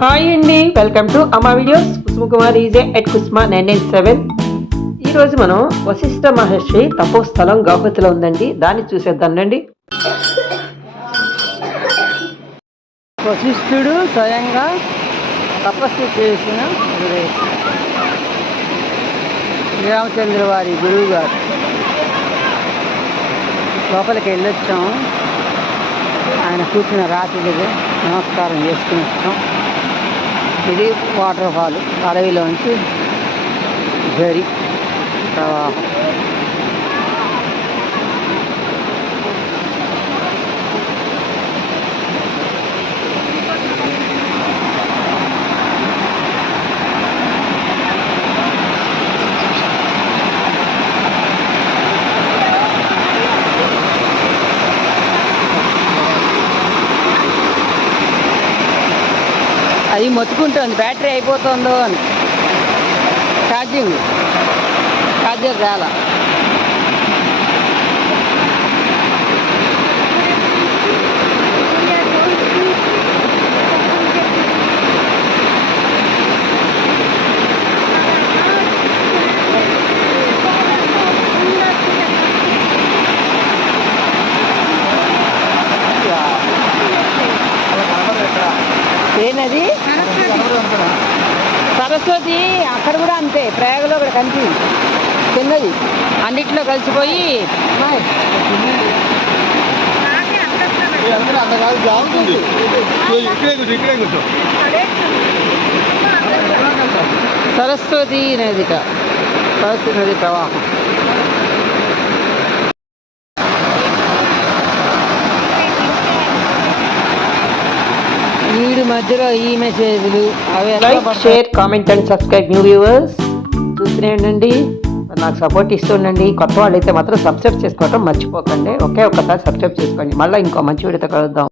Hi అండి, welcome to Amma videos. Kusumakumari ఈజే at Kusma 997. ఈరోజు మనం వశిష్ఠ మహర్షి తపోస్థలం గౌహతిలో ఉందండి, దాన్ని చూసేద్దాం రండి. వశిష్ఠుడు స్వయంగా తపస్సు చేసిన శ్రీరామచంద్ర వారి గురువు గారు. లోపలికి వెళ్ళొచ్చాం. ఆయన కూర్చున్న రాతి దగ్గర నమస్కారం చేసుకుని వచ్చాం. ఇది వాటర్ ఫాల్, అడవిలోంచి జరి ప్రవాహం. అది మొత్తుకుంటుంది, బ్యాటరీ అయిపోతుందో అని. ఛార్జర్ చాలా. ఏనది సరస్వతి. అక్కడ కూడా అంతే, ప్రయాగలో కూడా కలిసి చిన్నది, అన్నిట్లో కలిసిపోయి సరస్వతి నదిట, సరస్వతి నది ప్రవాహం. వీడి మధ్యలో ఈ మెసేజ్లు అవి. Like, share, comment and subscribe. New viewers చూస్తూనే ఉండండి, నాకు సపోర్ట్ ఇస్తుండండి. కొత్త వాళ్ళు అయితే మాత్రం సబ్స్క్రైబ్ చేసుకోవటం మర్చిపోకండి. ఒక్కసారి సబ్స్క్రైబ్ చేసుకోండి. మళ్ళీ ఇంకో మంచి వీడియోతో కలుద్దాం.